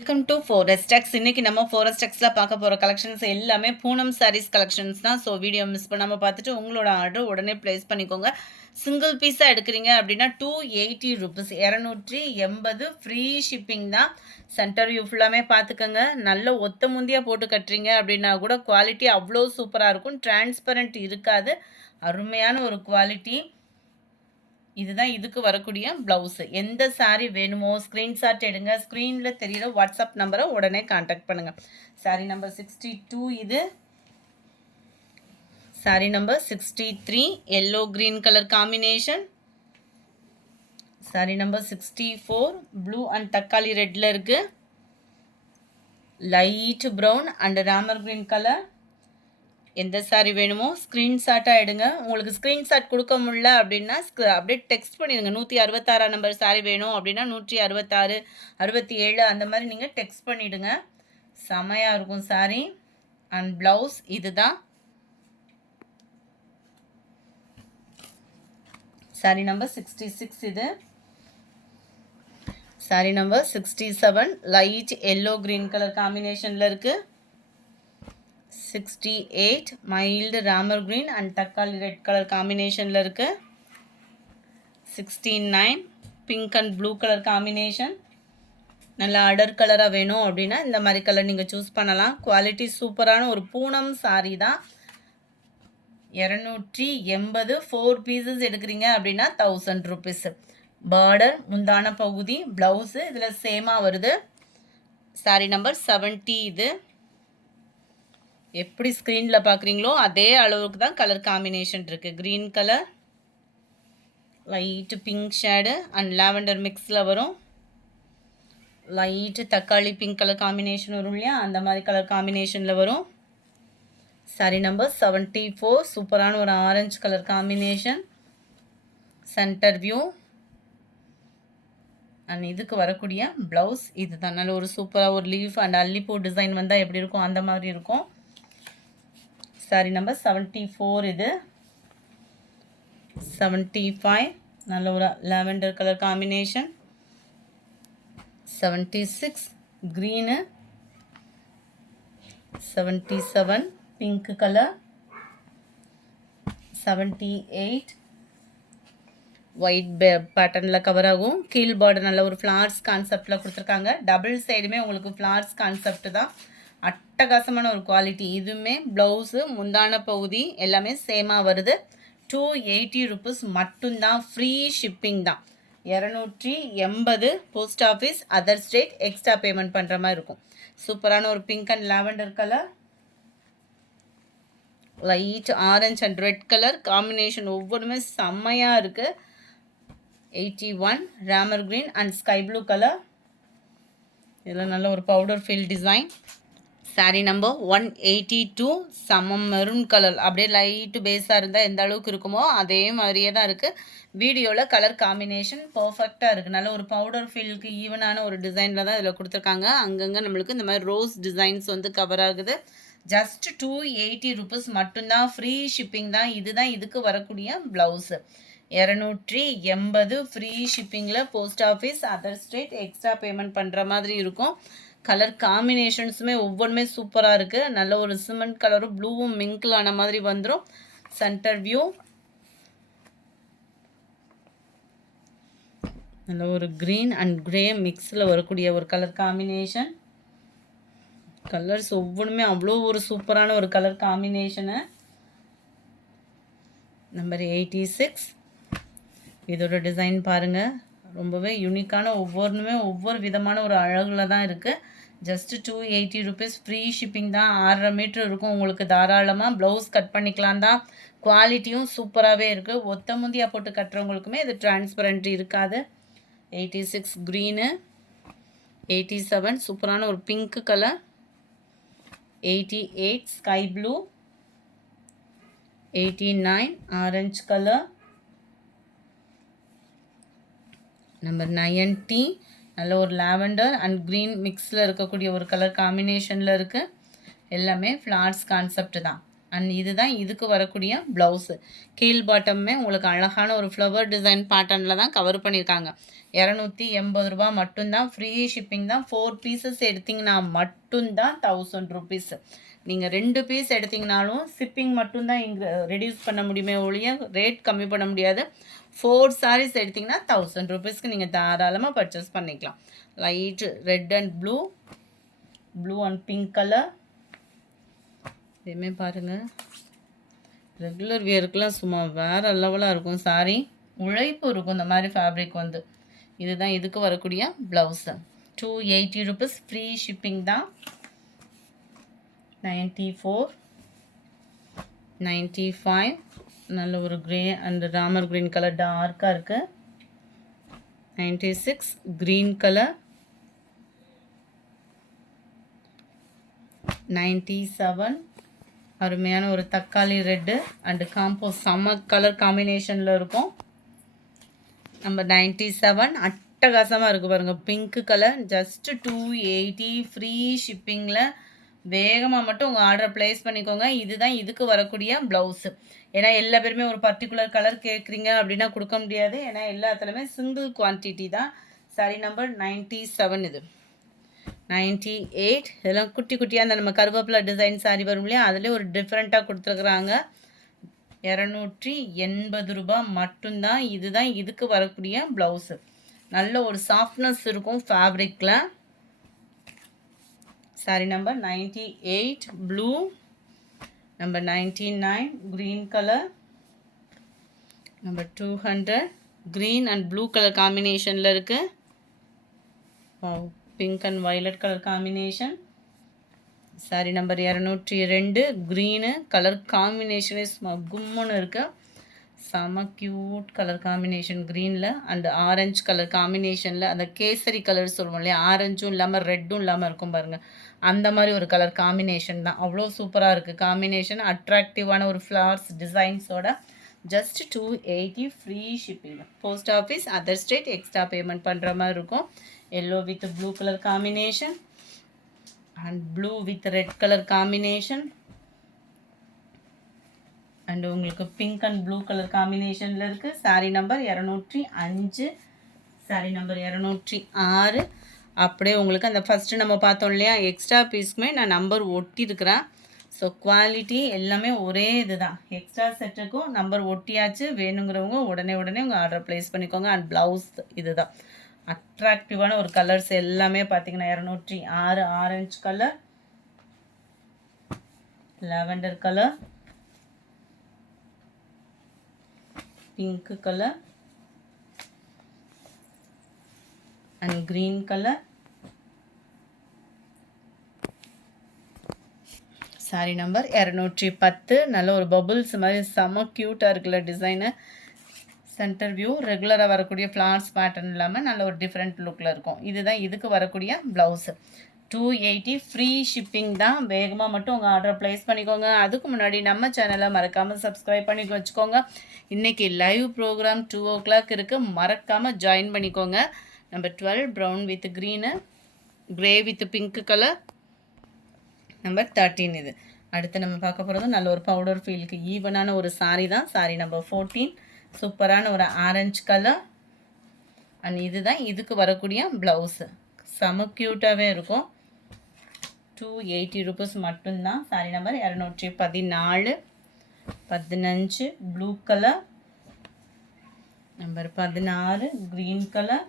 Welcome to ஃபாரஸ்டெக்ஸ். இன்னைக்கு நம்ம ஃபாரஸ்டெக்ஸில் பார்க்க போகிற கலெக்ஷன்ஸ் எல்லாமே பூனம் சாரீஸ் கலெக்ஷன்ஸ் தான். ஸோ வீடியோ மிஸ் பண்ணாமல் பார்த்துட்டு உங்களோட ஆர்டர் உடனே ப்ளேஸ் பண்ணிக்கோங்க. சிங்கிள் பீஸாக எடுக்கிறீங்க அப்படின்னா 280 ருபீஸ், 280 ஃப்ரீ ஷிப்பிங் தான். சென்டர் வியூ ஃபுல்லாமே பார்த்துக்கோங்க. நல்ல ஒத்த முந்தியாக போட்டு கட்டுறீங்க அப்படின்னா கூட குவாலிட்டி அவ்வளோ சூப்பராக இருக்கும். டிரான்ஸ்பரண்ட் இருக்காது, அருமையான ஒரு குவாலிட்டி. இதுதான் இதுக்கு வரக்கூடிய ப்ளவுஸு. எந்த சாரீ வேணுமோ ஸ்க்ரீன்ஷாட் எடுங்க. ஸ்க்ரீனில் தெரியுற வாட்ஸ்அப் நம்பரை உடனே கான்டாக்ட் பண்ணுங்கள். சாரீ நம்பர் 62 இது. Sari number 63 yellow green colour combination. Sari number 64 blue and தக்காளி ரெட்டில் இருக்குது. Light brown and Ramar green colour. எந்த சாரீ வேணுமோ ஸ்க்ரீன்ஷாட்டாக எடுங்க. உங்களுக்கு ஸ்க்ரீன்ஷாட் கொடுக்க முடியல அப்படின்னா அப்படியே டெக்ஸ்ட் பண்ணிடுங்க. 166 நம்பர் சாரீ வேணும் அப்படின்னா 166, 67 அந்த மாதிரி நீங்கள் டெக்ஸ்ட் பண்ணிவிடுங்க. செமையாக இருக்கும் சாரீ. அண்ட் ப்ளவுஸ் இது தான். சாரீ நம்பர் 66 இது. Sari number 67 light yellow green colour காம்பினேஷனில் இருக்குது. 68 மைல்டு ராமர் க்ரீன் அண்ட் தக்காளி ரெட் கலர் காம்பினேஷனில் இருக்குது. 69 pink and blue colour combination. நல்லா அடர் கலராக வேணும் அப்படின்னா இந்த மாதிரி கலர் நீங்கள் சூஸ் பண்ணலாம். குவாலிட்டி சூப்பரான ஒரு பூனம் சாரீ தான். 280 4 பீசஸ் எடுக்கிறீங்க அப்படின்னா 1000 ருபீஸ். பார்டர் முந்தான பகுதி ப்ளவுஸு இதில் சேமாக வருது. சாரீ நம்பர் 70 இது. எப்படி ஸ்க்ரீனில் பார்க்குறீங்களோ அதே அளவுக்கு தான் கலர் காம்பினேஷன் இருக்குது. Green colour, light pink shade and lavender மிக்ஸில் வரும். லைட்டு தக்காளி பிங்க் கலர் காம்பினேஷன் வரும் இல்லையா, அந்த மாதிரி கலர் காம்பினேஷனில் வரும். சாரீ நம்பர் 74 சூப்பரான ஒரு orange colour combination. Centre view and இதுக்கு வரக்கூடிய ப்ளவுஸ் இது தான். நல்ல ஒரு சூப்பராக ஒரு லீஃப் அண்ட் அல்லிப்பூ டிசைன் வந்தால் எப்படி இருக்கும் அந்த மாதிரி இருக்கும். சாரீ நம்பர் 74 இது. 75 நல்ல ஒரு lavender colour combination. 76 green. 77 pink colour. 78 white பேட்டர்னில் கவர் ஆகும். கீழ் பார்டர் நல்ல ஒரு ஃப்ளார்ஸ் கான்செப்டில் கொடுத்துருக்காங்க. டபுள் சைடுமே உங்களுக்கு ஃப்ளார்ஸ் கான்செப்ட் தான். அட்டகாசமான ஒரு குவாலிட்டி. இதுவுமே ப்ளவுஸு முந்தான பகுதி எல்லாமே சேமாக வருது. 280 ருபீஸ் மட்டும்தான். ஃப்ரீ ஷிப்பிங் தான். 280 post office other state extra payment பண்ணுற மாதிரி இருக்கும். சூப்பரான ஒரு pink and lavender colour, light orange and red colour combination ஒவ்வொன்றுமே செம்மையாக இருக்குது. 81 Ramar green and sky blue colour. இதில் நல்ல ஒரு powder feel design. Sari number 182 சமம் மெரூன் கலர். அப்படியே லைட்டு பேஸாக இருந்தால் எந்த அளவுக்கு இருக்குமோ அதே மாதிரியே தான் இருக்குது. வீடியோவில் கலர் காம்பினேஷன் பர்ஃபெக்டாக இருக்குது. நல்ல ஒரு பவுடர் ஃபீலுக்கு ஈவனான ஒரு டிசைனில் தான் இதில் கொடுத்துருக்காங்க. அங்கங்கே நம்மளுக்கு இந்த மாதிரி ரோஸ் டிசைன்ஸ் வந்து கவர் ஆகுது. ஜஸ்ட் 280 ருபீஸ் மட்டும்தான். ஃப்ரீ ஷிப்பிங் தான். இதுதான் இதுக்கு வரக்கூடிய ப்ளவுஸு. 280 ஃப்ரீ ஷிப்பிங்கில் post office other state extra payment பண்ணுற மாதிரி இருக்கும். கலர் காம்பினேஷன்ஸுமே ஒவ்வொன்றுமே சூப்பராக இருக்குது. நல்ல ஒரு சிமெண்ட் கலரும் ப்ளூவும் மிங்கிள் ஆன மாதிரி வந்துடும். சென்டர் வியூ நல்ல ஒரு க்ரீன் அண்ட் க்ரே மிக்ஸில் வரக்கூடிய ஒரு கலர் காம்பினேஷன். கலர்ஸ் ஒவ்வொன்றுமே அவ்வளோ ஒரு சூப்பரான ஒரு கலர் காம்பினேஷனு. நம்பர் 86 இதோட டிசைன் பாருங்கள். ரொம்பவே யூனிக்கான ஒவ்வொன்றுமே ஒவ்வொரு விதமான ஒரு அழகில் தான் இருக்குது. Just 280 rupees. ஃப்ரீ ஷிப்பிங் தான். 6.5 மீட்ரு இருக்கும் உங்களுக்கு. தாராளமாக ப்ளவுஸ் கட் பண்ணிக்கலாம் தான். குவாலிட்டியும் சூப்பராகவே இருக்குது. ஒத்த முந்தியாக போட்டு கட்டுறவங்களுக்குமே இது டிரான்ஸ்பரண்ட் இருக்காது. 86 க்ரீனு. 87 சூப்பரான ஒரு pink colour. 88 sky blue. 89 orange colour. Number 90 நல்ல ஒரு லாவெண்டர் அண்ட் க்ரீன் மிக்ஸில் இருக்கக்கூடிய ஒரு கலர் காம்பினேஷனில் இருக்குது. எல்லாமே ஃப்ளார்ஸ் கான்செப்ட் தான். அண்ட் இதுதான் இதுக்கு வரக்கூடிய ப்ளவுஸு. கீழ் பாட்டமே உங்களுக்கு அழகான ஒரு ஃப்ளவர் டிசைன் பேட்டர்னில் தான் கவர் பண்ணியிருக்காங்க. 280 ரூபா மட்டும்தான். ஃப்ரீ ஷிப்பிங் தான். 4 பீசஸ் எடுத்திங்கன்னா மட்டும்தான் 1000 ருபீஸ். நீங்கள் 2 பீஸ் எடுத்திங்கனாலும் ஷிப்பிங் மட்டும்தான் இங்கே ரெடியூஸ் பண்ண முடியுமே ஒழிய ரேட் கம்மி பண்ண முடியாது. 4 சாரீஸ் எடுத்திங்கன்னா 1000 ருபீஸ்க்கு நீங்கள் தாராளமாக பர்ச்சேஸ் பண்ணிக்கலாம். Light red and blue and pink colour. இதுவுமே பாருங்கள், ரெகுலர் வியருக்குலாம் சும்மா வேறு லெவலாக இருக்கும். சாரி உழைப்பு இருக்கும் இந்த மாதிரி ஃபேப்ரிக் வந்து. இதுதான் இதுக்கு வரக்கூடிய ப்ளவுஸு. 280 ருபீஸ். ஃப்ரீ ஷிப்பிங் தான். 94, 95 நல்ல ஒரு grey and Ramar green colour டார்க்காக இருக்குது. 96 க்ரீன் கலர். 97 அருமையான ஒரு தக்காளி ரெட்டு அண்டு காம்போஸ் செம்ம கலர் காம்பினேஷனில் இருக்கும். நம்பர் 97 அட்டகாசமாக இருக்குது பாருங்கள், பிங்க்கு கலர். ஜஸ்ட்டு 280 ஃப்ரீ ஷிப்பிங்கில். வேகமாக மட்டும் உங்கள் ஆர்டர் ப்ளேஸ் பண்ணிக்கோங்க. இதுதான் இதுக்கு வரக்கூடிய ப்ளவுஸு. ஏன்னா எல்லா பேருமே ஒரு பர்டிகுலர் கலர் கேட்குறீங்க அப்படின்னா கொடுக்க முடியாது. ஏன்னா எல்லாத்துலேயுமே சிங்கிள் குவான்டிட்டி தான். Sorry number 97. இது 98. இதெல்லாம் குட்டி குட்டியாக அந்த நம்ம கருவேப்பிலை டிசைன் சாரி வரும் இல்லையா, அதிலே ஒரு டிஃப்ரெண்ட்டாக கொடுத்துருக்குறாங்க. 280 ரூபா மட்டும்தான். இதுதான் இதுக்கு வரக்கூடிய ப்ளவுஸு. நல்ல ஒரு சாஃப்ட்னஸ் இருக்கும் ஃபேப்ரிக்கில். Sari number 98 blue. Number 99 green colour. Number 200 green and blue colour காம்பினேஷனில் இருக்குது. Pink and violet colour combination. Sari number 202 green colour காம்பினேஷனே கும்முன்னு இருக்குது. செம க்யூட் கலர் காம்பினேஷன் க்ரீனில் அண்ட் ஆரஞ்சு கலர் காம்பினேஷனில். அந்த கேசரி கலர் சொல்லுவோம் இல்லையா, ஆரஞ்சும் இல்லாமல் ரெட்டும் இல்லாமல் இருக்கும் பாருங்கள், அந்த மாதிரி ஒரு கலர் காம்பினேஷன் தான். அவ்வளோ சூப்பராக இருக்குது காம்பினேஷன். அட்ராக்டிவான ஒரு ஃப்ளவர்ஸ் டிசைன்ஸோட. Just 280 free shipping. Post office other state extra payment பண்ணுற மாதிரி இருக்கும். Yellow with blue colour combination and blue with red colour combination and உங்களுக்கு பிங்க் அண்ட் ப்ளூ கலர் காம்பினேஷனில் இருக்குது. சாரீ நம்பர் 205. சாரீ நம்பர் 206. அப்படியே உங்களுக்கு அந்த ஃபஸ்ட்டு நம்ம பார்த்தோம் இல்லையா, எக்ஸ்ட்ரா பீஸ்க்குமே நான் நம்பர் ஒட்டியிருக்கிறேன். ஸோ குவாலிட்டி எல்லாமே ஒரே இது தான். எக்ஸ்ட்ரா செட்டுக்கும் நம்பர் ஒட்டியாச்சு. வேணுங்கிறவங்க உடனே உங்கள் ஆர்டர் ப்ளேஸ் பண்ணிக்கோங்க. அண்ட் ப்ளவுஸ் இது தான். அட்ராக்டிவான ஒரு கலர்ஸ் எல்லாமே பார்த்தீங்கன்னா 206 orange colour, lavender colour, pink colour and green colour. Sari number 210. நல்ல ஒரு பபுள்ஸ் மாதிரி செம்ம க்யூட்டாக இருக்குல்ல டிசைனு. சென்டர் வியூ ரெகுலராக வரக்கூடிய ஃப்ளார்ஸ் பேட்டர்ன் இல்லாமல் நல்ல ஒரு டிஃப்ரெண்ட் லுக்கில் இருக்கும். இதுதான் இதுக்கு வரக்கூடிய ப்ளவுஸு. 280 ஃப்ரீ ஷிப்பிங் தான். வேகமாக மட்டும் உங்கள் ஆர்டர் ப்ளேஸ் பண்ணிக்கோங்க. அதுக்கு முன்னாடி நம்ம சேனலை மறக்காமல் சப்ஸ்கிரைப் பண்ணி வச்சுக்கோங்க. இன்றைக்கி லைவ் ப்ரோக்ராம் 2 o'clock இருக்குது, மறக்காமல் ஜாயின் பண்ணிக்கோங்க. Number 12 brown with green, grey with pink colour. Number 13 இது. அடுத்து நம்ம பார்க்க போகிறது நல்ல ஒரு பவுடர் ஃபீலுக்கு ஈவனான ஒரு சாரீ தான். சாரீ நம்பர் 14 சூப்பரான ஒரு ஆரஞ்சு கலர் அண்ட் இதுதான் இதுக்கு வரக்கூடிய ப்ளவுஸு. செம க்யூட்டாகவே இருக்கும். 280 ருபீஸ் மட்டும்தான். Sari number 214. 15 blue colour. Number 16 green colour.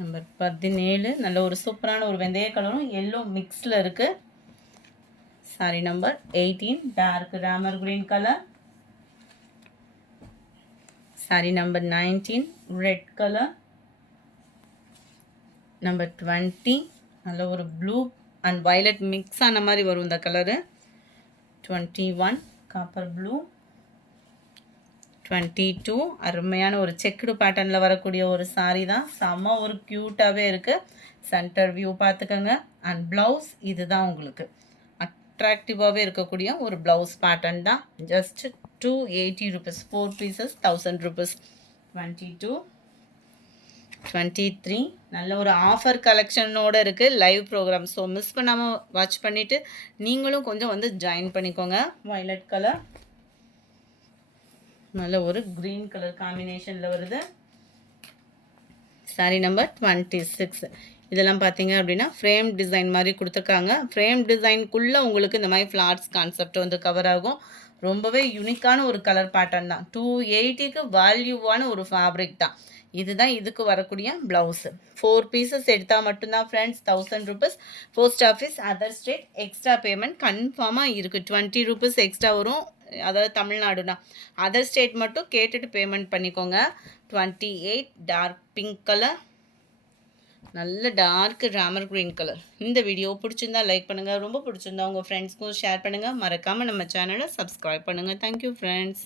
Number 17 நல்ல ஒரு சூப்பரான ஒரு வெந்தய கலரும் எல்லோ மிக்ஸில் இருக்குது. Sari number 18 dark Ramar green colour. Sari number 19 red colour. Number 20 நல்ல ஒரு ப்ளூ அண்ட் வயலட் மிக்ஸ் ஆன மாதிரி வரும் இந்த கலரு. 21 copper blue. 22 அருமையான ஒரு செக்குடு பேட்டர்னில் வரக்கூடிய ஒரு சாரீ தான். செம்ம ஒரு க்யூட்டாகவே இருக்குது. சென்டர் வியூ பார்த்துக்கோங்க. அண்ட் ப்ளவுஸ் இது தான் உங்களுக்கு அட்ராக்டிவாகவே இருக்கக்கூடிய ஒரு ப்ளவுஸ் பேட்டர்ன் தான். Just 280 rupees. 4 pieces 1000 rupees. 22 23 நல்ல ஒரு ஆஃபர் கலெக்ஷனோடு இருக்குது லைவ் ப்ரோக்ராம். ஸோ மிஸ் பண்ணாமல் வாட்ச் பண்ணிவிட்டு நீங்களும் கொஞ்சம் வந்து ஜாயின் பண்ணிக்கோங்க. வயலட் கலர் நல்ல ஒரு க்ரீன் கலர் காம்பினேஷனில் வருது. சாரீ நம்பர் 26. இதெல்லாம் பார்த்தீங்க அப்படின்னா ஃப்ரேம் டிசைன் மாதிரி கொடுத்துருக்காங்க. ஃப்ரேம் டிசைனுக்குள்ளே உங்களுக்கு இந்த மாதிரி ஃப்ளார்ஸ் கான்செப்ட் வந்து கவர் ஆகும். ரொம்பவே யூனிக்கான ஒரு கலர் பேட்டர்ன் தான். 280க்கு வேல்யூவான ஒரு ஃபேப்ரிக் தான். இதுதான் இதுக்கு வரக்கூடிய ப்ளவுஸு. 4 பீசஸ் எடுத்தால் மட்டும்தான் friends 1000 rupees. Post office other state extra payment கன்ஃபார்மாக இருக்குது. 20 ருபீஸ் எக்ஸ்ட்ரா வரும். அதாவது தமிழ்நாடுனா அதர் ஸ்டேட் மட்டும் கேட்டுட்டு பேமெண்ட் பண்ணிக்கோங்க. 28 டார்க் பிங்க் கலர், நல்ல டார்க் ராமர் கிரீன் கலர். இந்த வீடியோ பிடிச்சிருந்தா லைக் பண்ணுங்கள். ரொம்ப பிடிச்சிருந்தா உங்கள் ஃப்ரெண்ட்ஸ்க்கும் ஷேர் பண்ணுங்கள். மறக்காமல் நம்ம சேனலை சப்ஸ்கிரைப் பண்ணுங்கள். Thank you friends.